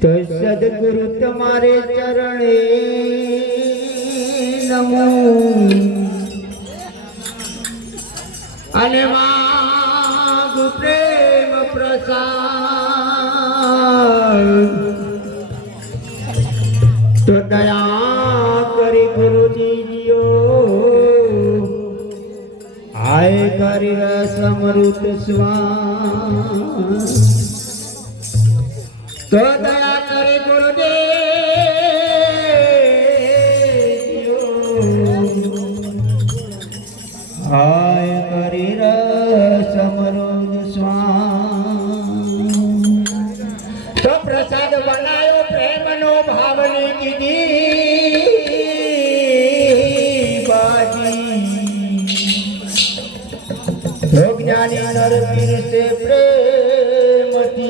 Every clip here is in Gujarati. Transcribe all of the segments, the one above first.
તો સદગુરુ તમારે ચરણે નમો. અને માગ પ્રેમ પ્રસાદ. તો દયા કરી ગુરુજીઓ આય કરી રસ અમૃત સ્વાન તો દયા કરી ગુરુદેવ. હાય જ્ઞાની નર પીરસે પ્રેમથી.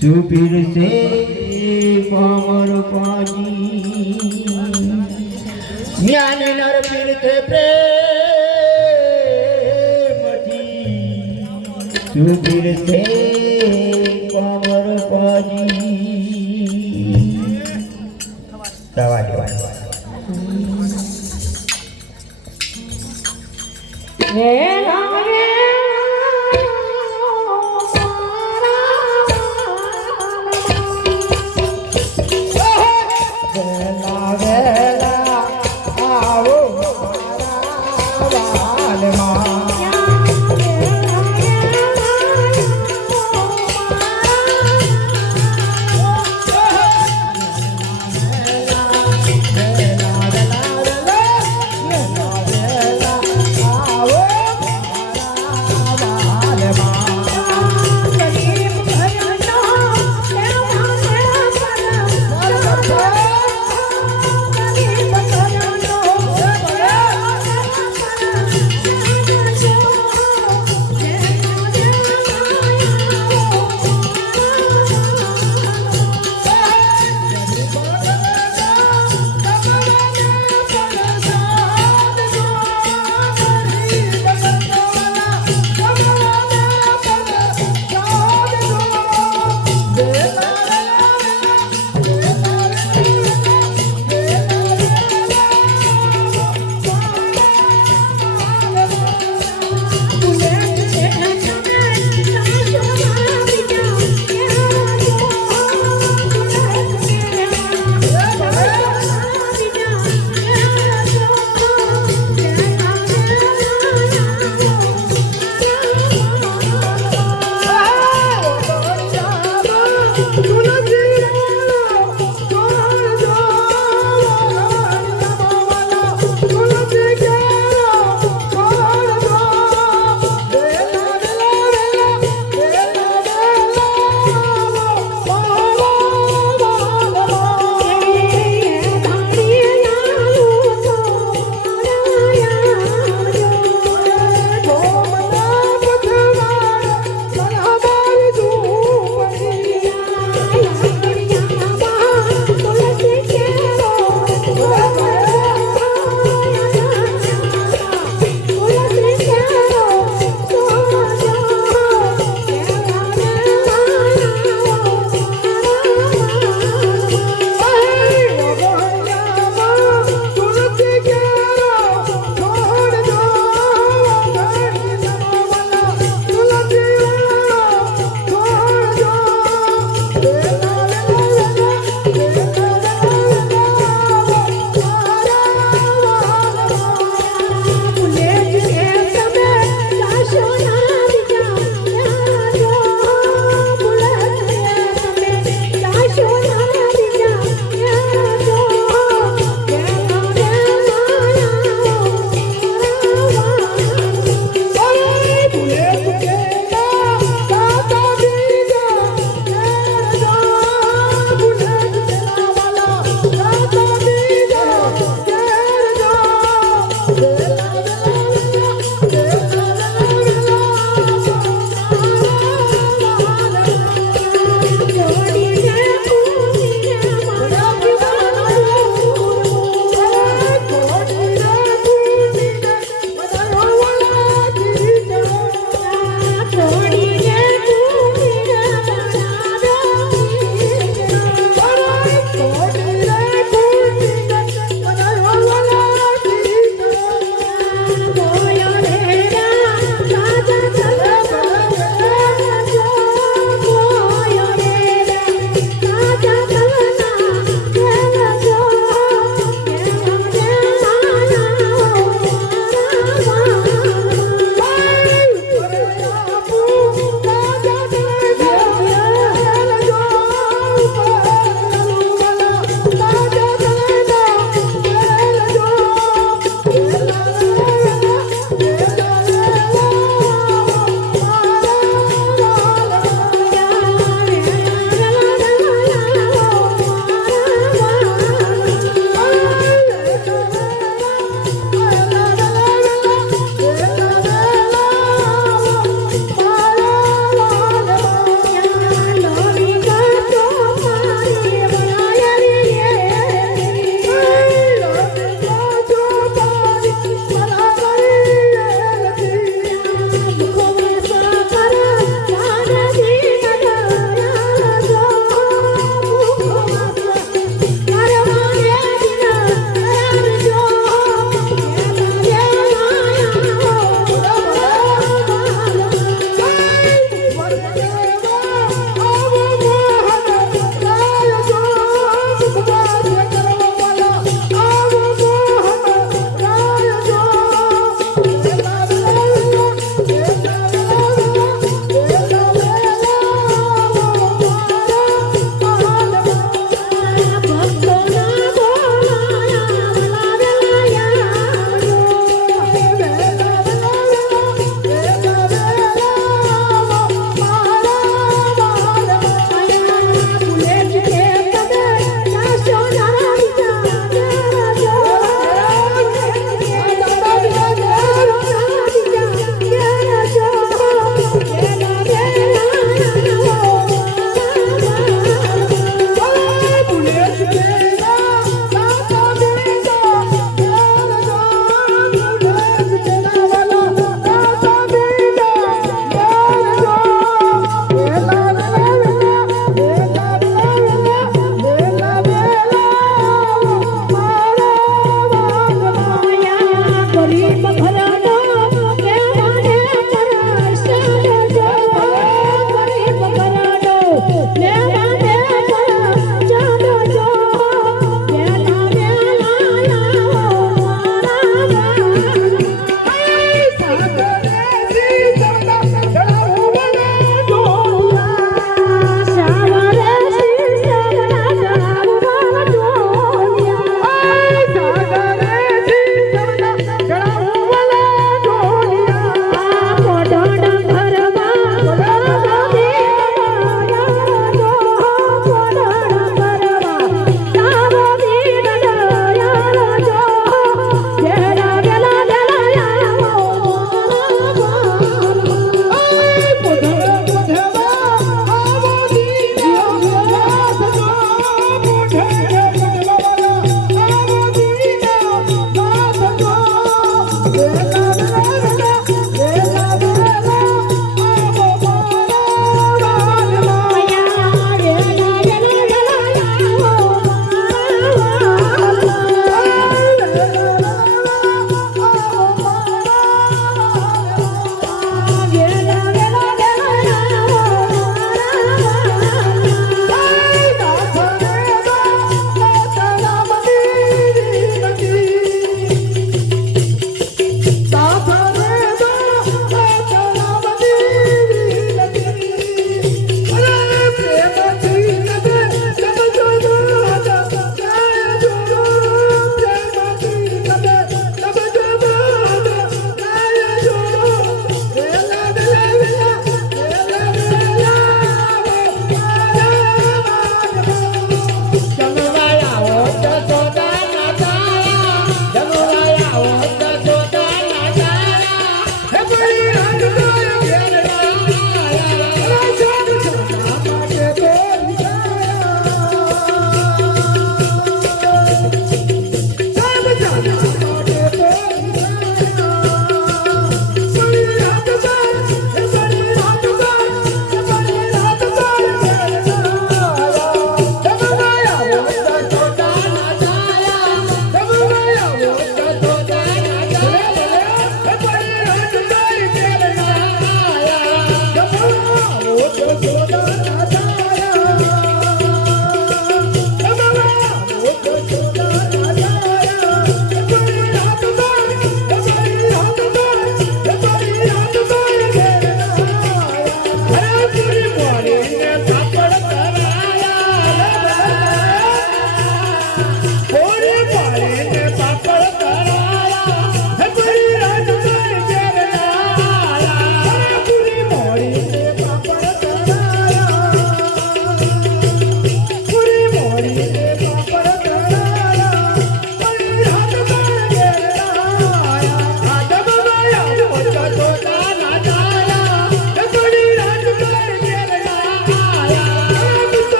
સુપીરસે પામર પાજી જ્ઞાની નર પીરસે પ્રેમથી. સુપીરસે